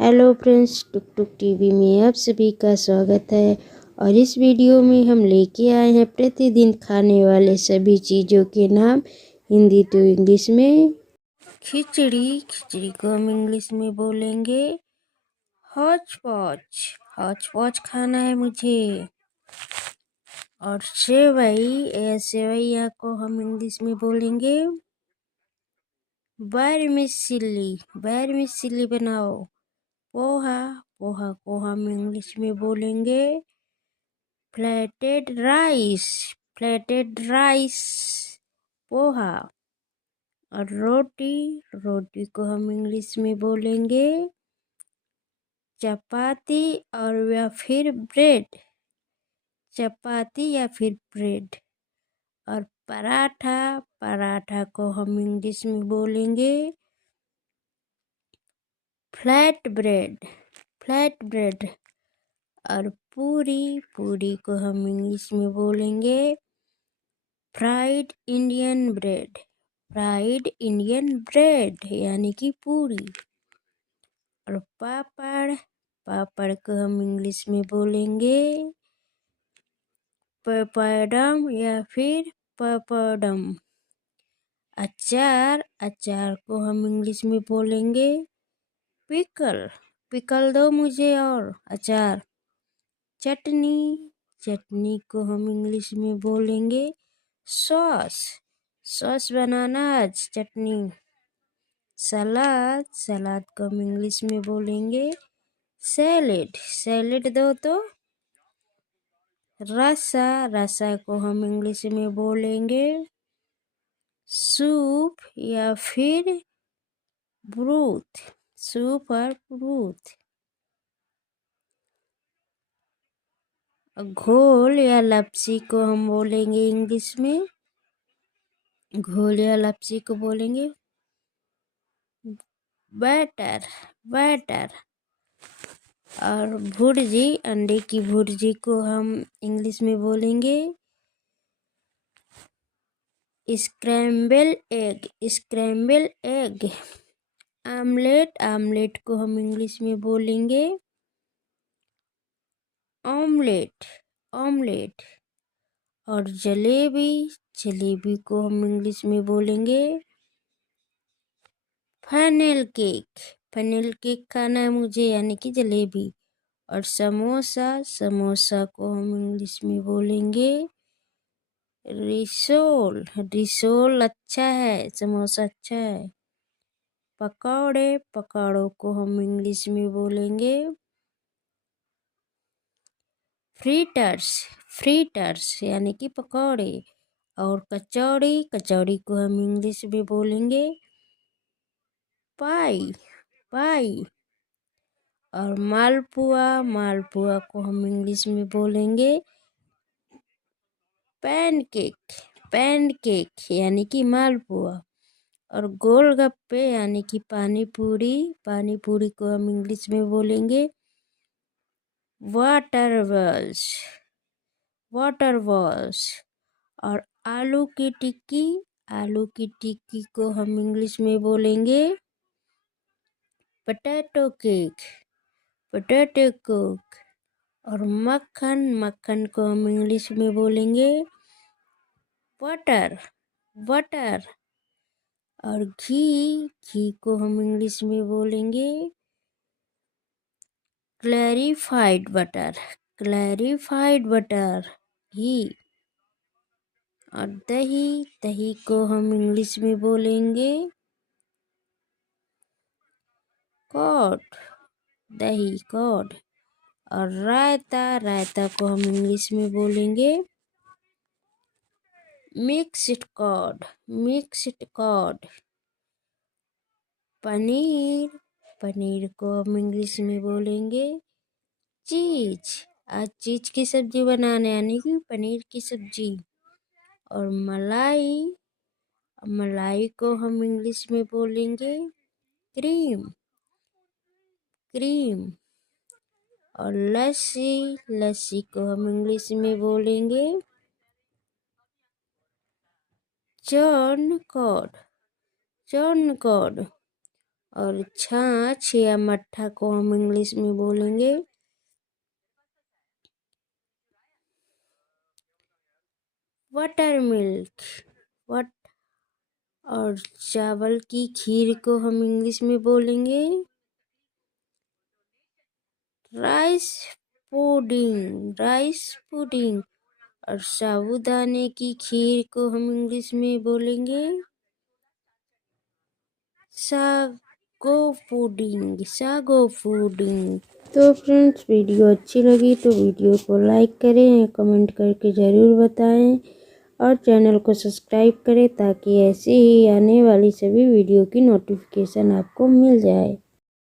Hello friends, टुक टुक TV में आप सभी का स्वागत है। और इस वीडियो में हम लेके आए हैं प्रतिदिन खाने वाले सभी चीज़ों के नाम हिंदी तो इंग्लिश में। खिचड़ी को हम इंग्लिश में बोलेंगे हौच पौच। हौच पौच खाना है मुझे। और सेवैया को हम इंग्लिश में बोलेंगे वर्मिसेली बनाओ। पोहा को हम इंग्लिश में बोलेंगे फ्लैटेड राइस पोहा। और रोटी को हम इंग्लिश में बोलेंगे चपाती या फिर ब्रेड। और पराठा को हम इंग्लिश में बोलेंगे फ्लैट ब्रेड। और पूरी को हम इंग्लिश में बोलेंगे फ्राइड इंडियन ब्रेड यानी कि पूरी। और पापड़ को हम इंग्लिश में बोलेंगे पपैडम या फिर पपडम। अचार को हम इंग्लिश में बोलेंगे पिकल दो मुझे और अचार। चटनी को हम इंग्लिश में बोलेंगे सॉस बनाना आज चटनी। सलाद को हम इंग्लिश में बोलेंगे सैलेड दो तो। रसा को हम इंग्लिश में बोलेंगे सूप या फिर ब्रूथ। घोल या लपसी को हम बोलेंगे इंग्लिश में को बोलेंगे बैटर। और अंडे की भुर्जी को हम इंग्लिश में बोलेंगे स्क्रैम्बल एग। आमलेट को हम इंग्लिश में बोलेंगे ऑमलेट। और जलेबी को हम इंग्लिश में बोलेंगे फनेल केक खाना है मुझे यानी कि जलेबी। और समोसा को हम इंग्लिश में बोलेंगे रिसोल अच्छा है, समोसा अच्छा है। पकौड़ों को हम इंग्लिश में बोलेंगे फ्रीटर्स यानी कि पकौड़े। और कचौड़ी को हम इंग्लिश में बोलेंगे पाई। और मालपुआ को हम इंग्लिश में बोलेंगे पैनकेक यानी कि मालपुआ। और गोलगप्पे यानी कि पानी पूरी को हम इंग्लिश में बोलेंगे वाटर बॉल्स। और आलू की टिक्की को हम इंग्लिश में बोलेंगे पोटैटो केक। और मक्खन को हम इंग्लिश में बोलेंगे बटर। और घी को हम इंग्लिश में बोलेंगे क्लैरिफाइड बटर घी। और दही को हम इंग्लिश में बोलेंगे दही कॉर्ड। और रायता को हम इंग्लिश में बोलेंगे मिक्स्ड कॉर्ड। पनीर को हम इंग्लिश में बोलेंगे आज चीज की सब्जी बनाने यानी कि पनीर की सब्जी। और मलाई को हम इंग्लिश में बोलेंगे क्रीम। और लस्सी को हम इंग्लिश में बोलेंगे चॉर्न कॉर्ड। और छाछ या मट्ठा को हम इंग्लिश में बोलेंगे बटर मिल्क। वट और चावल की खीर को हम इंग्लिश में बोलेंगे राइस पुडिंग। और साबूदाने की खीर को हम इंग्लिश में बोलेंगे सागो पुडिंग। तो फ्रेंड्स, वीडियो अच्छी लगी तो वीडियो को लाइक करें, कमेंट करके ज़रूर बताएं और चैनल को सब्सक्राइब करें ताकि ऐसे ही आने वाली सभी वीडियो की नोटिफिकेशन आपको मिल जाए।